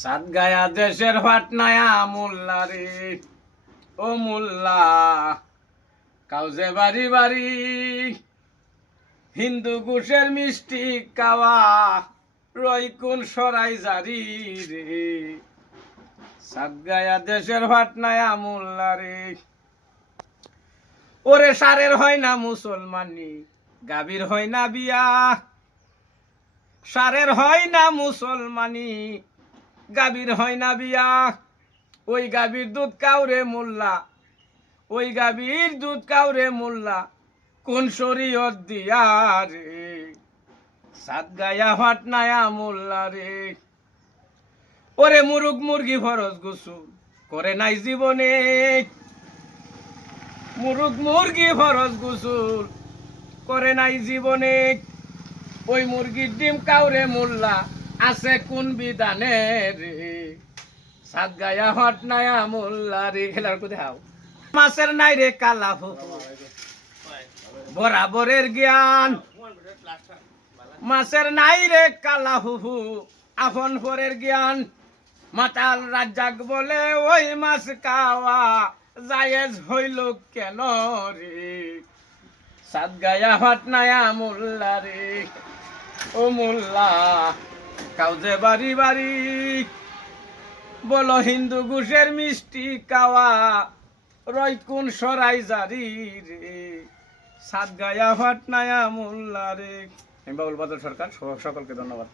সাতগায়া দেশের ফাটনায়া মোল্লা রে, ও মোল্লা কাউজে বাড়ি বাড়ি হিন্দু ঘুষের মিষ্টি কাওয়া রই কোন সরাই জারি রে। সাতগায়া দেশের ফাটনায়া মোল্লা রে, ওরে সারের হয় না মুসলমানি, গাভীর হয় না বিয়া। সারের হয় না মুসলমানি, গাভীর হয় না বিয়া। ওই গাভীর দুধ কাউরে মোল্লা, ওই গাভীর দুধ কাউরে মোল্লা, কোন শরীয়ত দিয়া রে। সাতগায়া ফাটনায়া মোল্লা রে, ওরে মুরুগ মুরগি ফরজ গোসল করে নাই জীবনে। মুরুগ মুরগি ফরজ গোসল করে নাই জীবনে। ওই মুরগির ডিম কাউরে মোল্লা, আছে কোন বিধানে রে। সাতগায়া ফাটনায়া মোল্লা রে। খেলার কোথায় হাও মাছের নাই রে কালা ফুফু, বরাবরের জ্ঞান। মাছের নাই রে কালা ফুফু, আপন পরের জ্ঞান। মাতাল রাজ্জাক বলে ওই মাছ খাওয়া জায়েজ হইল কেন রে। সাতগায়া ফাটনায়া মোল্লা রে, ও মোল্লা কাউজে বাড়ি বাড়ি বলো হিন্দু ঘুষের মিষ্টি কাওয়া রই কোন সরাই জারি রে। সাতগায়া ফাটনায়া মোল্লা রে। আমি বাবুল বাদল সরকার, সকলকে ধন্যবাদ।